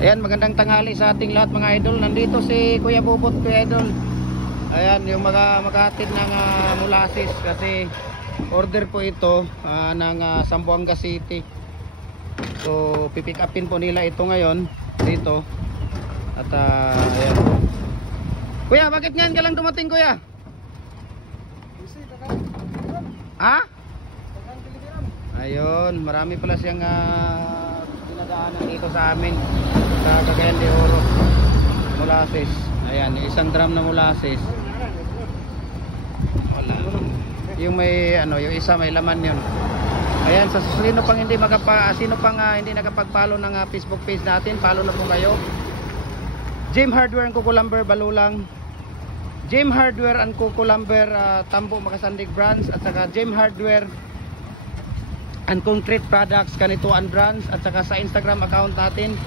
Ayan, magandang tanghali sa ating lahat mga idol. Nandito si Kuya Bubot, Kuya Idol. Ayan, yung maghatid ng molasses kasi order po ito ng Zamboanga City. So, pipick upin po nila ito ngayon dito. At ayan. Kuya, bakit ngayon ka lang dumating, Kuya? Ha? Ayun, marami pala siyang dinadaanan dito sa amin sa Cagayan de Oro. Molasses. Ayan, isang drum na molasses. Wala. Yung may yung isa may laman 'yon. Ayan, sa sino pang hindi hindi nakapag-follow ng Facebook page natin, follow na po kayo. Jim Hardware and Kukulamber Balulang. Jim Hardware and Kukulamber Tambo Makasandig branch at saka Jim Hardware and Concrete Products Kanituan branch at saka sa Instagram account natin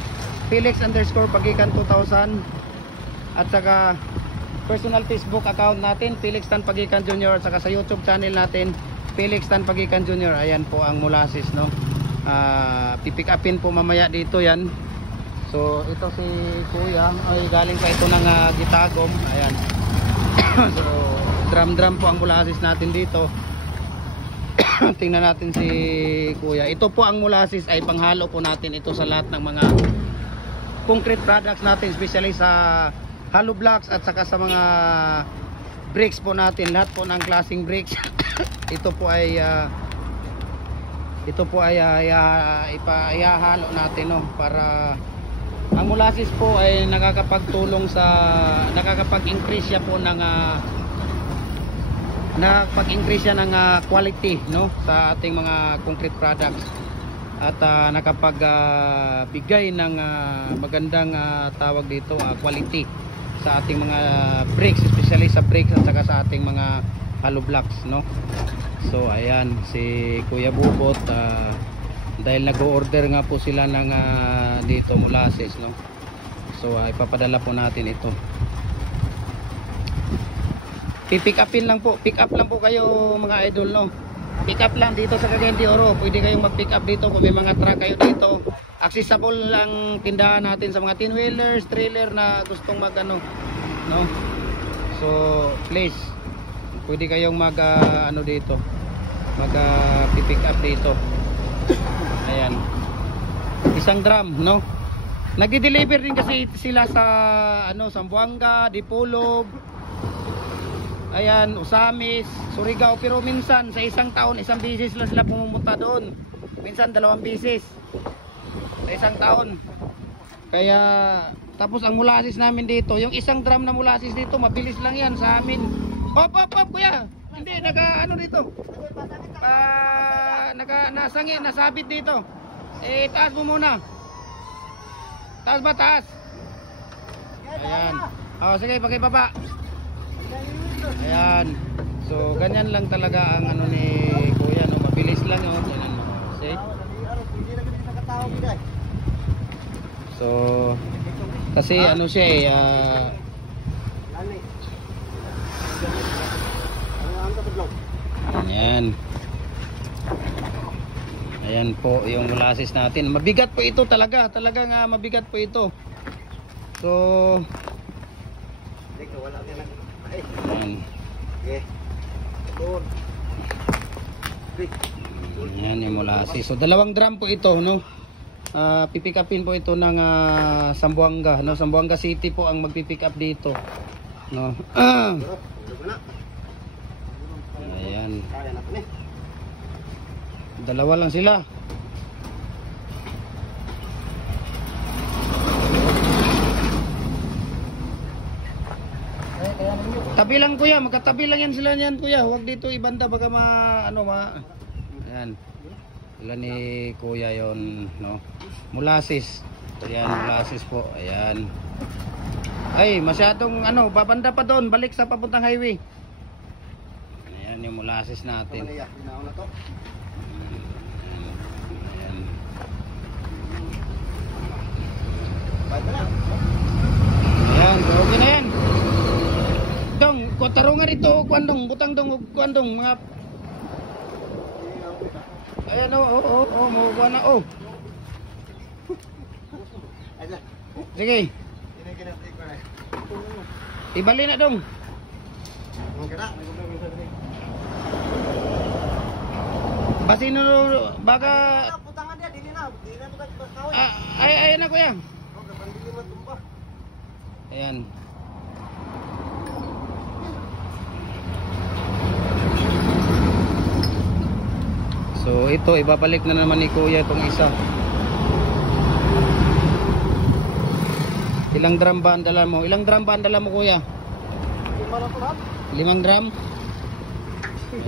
Felix_Pagikan 2000 at saka personal Facebook account natin Felix Tan Pagikan Jr. at saka sa YouTube channel natin Felix Tan Pagikan Jr. Ayan po ang molasses, no. Pipick upin po mamaya dito yan. So ito si Kuya ay galing pa ito ng Gitagom. Ayan. So drum po ang molasses natin dito. Tingnan natin si Kuya. Ito po ang molasses ay panghalo po natin ito sa lahat ng mga concrete products natin, especially sa hollow blocks at saka sa mga bricks po natin, lahat po ng klaseng bricks. ito po ay ihahalo natin, no, para ang molasses po ay nakakapagtulong sa nakakapag-increase siya po ng nakapag-increase siya ng quality, no, sa ating mga concrete products at nakapagbigay ng magandang tawag dito quality sa ating mga bricks, especially sa bricks at saka sa ating mga hollow blocks, no. So ayan si Kuya Bubot, dahil nag-order nga po sila ng dito molasses, no. So ipapadala po natin ito. Pick upin lang po, pick up lang po kayo mga idol, no. Pick up lang dito sa Cagayan de Oro. Pwede kayong mag-pick up dito kung may mga truck kayo dito. Accessible lang tindahan natin sa mga 10-wheelers, trailer na gustong no. So, please, pwede kayong dito. Pick up dito. Ayan. Isang drum, no. Nagdi-deliver din kasi sila sa Zamboanga, Dipolog, ayan, Usamis, Surigao, pero minsan sa isang taon, isang beses lang sila pumunta doon. Minsan 2 beses sa isang taon. Kaya tapos ang molasses namin dito, yung isang drum na molasses dito, mabilis lang yan sa amin. Hop, Kuya. Hindi dito. Nasabit dito. Taas mo muna. Taas ba, taas? Ayan. Sige, pakibaba. Ayan. So ganyan lang talaga ang ni Kuya, no, mabilis lang yun. See? So kasi siya ayan. Ayan po yung molasses natin. Mabigat po ito talaga mabigat po ito. So ayan. Ayan yung molasses. So 2 drum po ito, no. Pipick upin po ito ng Zamboanga, no. Zamboanga City po ang magpipick up dito, no. Ayan. 2 lang sila. Tabi lang, Kuya, magkatabi lang yan sila niyan, Kuya. Huwag dito ibanda baka Ayan. Sila ni Kuya yon, no. Molasses. Ayan, molasses po. Ayan. Ay, masyadong babanda pa doon, balik sa papuntang highway. Ayan yung molasses natin. Ayan. Ayan, okay na yan. Dong, tarungan ito, kuandong, butang dong, kuandong, mga. Ayan, mo buwan na, Sige. Ibali na dong. Basin no baka ay na kuya. Ayan. So ito ibabalik na naman ni kuya itong isa. Ilang drum ba ang dala mo? Ilang drum ba ang dala mo kuya? 5 drum?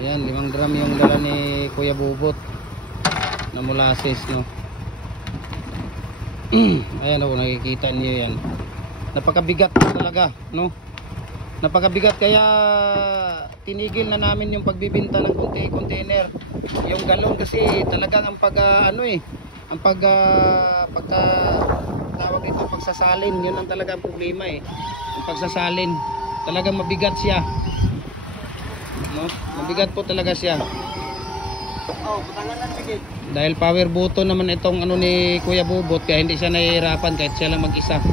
Ayan, 5 drum yung dala ni Kuya Bubot na molasses, no? Ayan ako, nakikita niyo yan. Napakabigat talaga, no? Napakabigat kaya tinigil na namin yung pagbibinta ng container. Yung galon kasi talagang ang ang pagka tawag dito pagsasalin, yun ang talagang problema eh. Ang pagsasalin, talagang mabigat siya. No? Mabigat po talaga siya. Dahil power button naman itong ano ni Kuya Bubot, kaya hindi siya nahihirapan kahit siya lang mag-isa.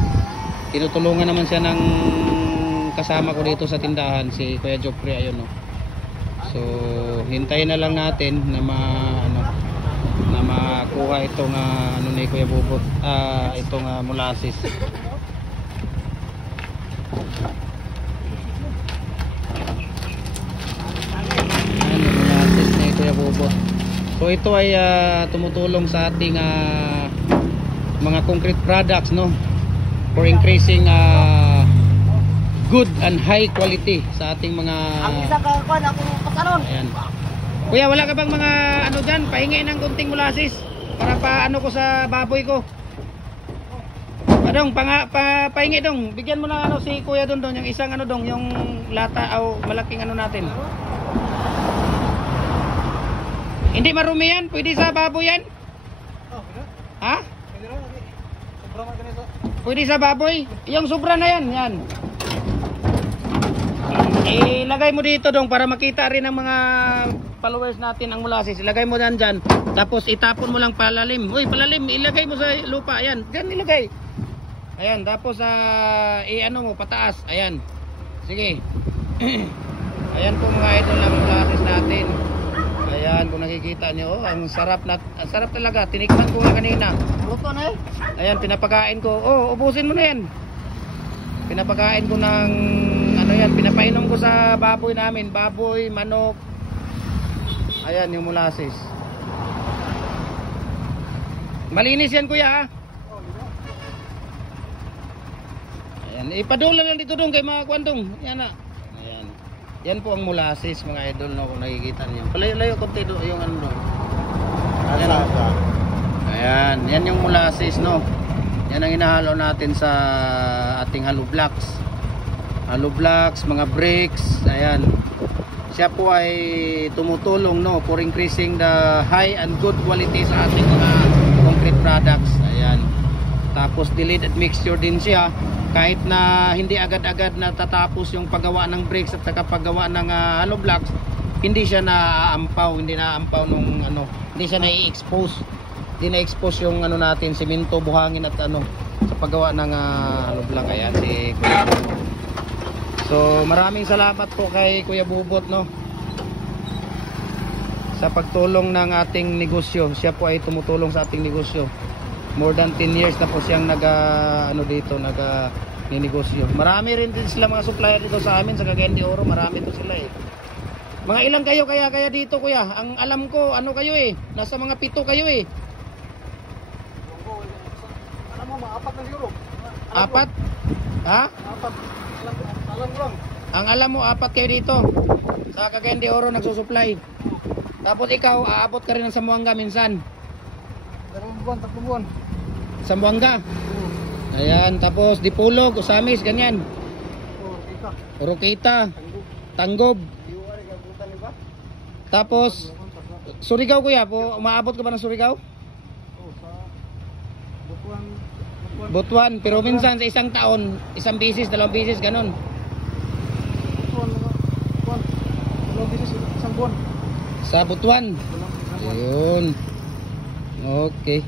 Tinutulungan naman siya ng kasama ko dito sa tindahan, si Kuya Joffrey, ayun, no. So hintayin na lang natin na makuha itong ano ni Kuya Bubot, itong molasses. Kuya Bubot. So ito ay tumutulong sa ating mga concrete products, no, for increasing good and high quality sa ating mga ayan. Kuya, wala ka bang mga ano dyan, pahingi ng kunting molasses para paano ko sa baboy ko? Padong, pahingi dong, bigyan mo na ano si Kuya doon yung isang ano dong, yung lata o malaking ano natin. Hindi marumi yan? Pwede sa baboy yan? Ha? Pwede sa baboy? Yung sobra na yan, yan. Ilagay mo dito dong para makita rin ng mga followers natin ang molasses. Ilagay mo dyan. Tapos itapon mo lang palalim. Uy, palalim. Ilagay mo sa lupa. Ayan. Diyan ilagay. Ayan. Tapos i-ano mo, pataas. Ayan. Sige. Ayan po mga idol ang molasses natin. Ayan, kung nakikita niyo, ang sarap talaga. Tinikman ko na kanina. Luto na eh. Ayan, pinapakain ko. Oh, ubusin mo na yan. Pinapakain ko ng ano yan, pinapainom ko sa baboy namin, baboy, manok. Ayan yung molasses. Malinis yan kuya ha. Ayan, ipadula lang dito dong kay mga kwantong. Yan na. Ayan. Yan po ang molasses mga idol, no, kung nakikita niyo. Palayo-layo konti do yung ano. Ayan. Ayan, yan yung molasses, no. Yan ang hinahalo natin sa ating hollow blocks. Hollow blocks, mga bricks, ayan. Siya po ay tumutulong, no, for increasing the high and good quality sa ating mga concrete products. Ayan. Tapos delayed mixture din siya. Kahit na hindi agad-agad natatapos yung paggawa ng bricks at saka paggawa ng hollow blocks, hindi siya naaampaw, hindi nung ano, hindi siya na-expose. Hindi na-expose yung ano natin, semento, buhangin at ano sa paggawa ng hollow block. Ayan si Kuya Bubot. So maraming salamat po kay Kuya Bubot, no, sa pagtulong ng ating negosyo. Siya po ay tumutulong sa ating negosyo. More than 10 years na po siyang ninegosyo. Marami rin din sila mga supplier dito sa amin sa Cagayan de Oro. Marami to sila eh. Mga ilang kayo kaya dito kuya? Ang alam ko ano kayo eh, nasa mga 7 kayo eh. Alam mo, mga 4 na siguro. 4? Ha? 4. Alam ko lang. Ang alam mo 4 kayo dito sa Cagayan de Oro nagsusupply. Tapos ikaw aabot ka rin ng Zamboanga minsan. 2 buwan, 3 buwan. Zamboanga. Ayan, tapos Dipulog, Usamis, ganyan. Oroquita, Tanggob. Tapos Surigao kuya, po umaabot ka ba ng Surigao? Butuan, pero minsan sa isang taon, isang bisis, 2 bisis, ganun. Sa Butuan. Ayun. Okay.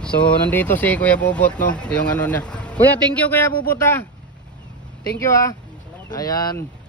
So nandito si Kuya Bubot, no, yung ano niya. Kuya, thank you Kuya Puputa. Thank you ha. Salamat din. Ayan.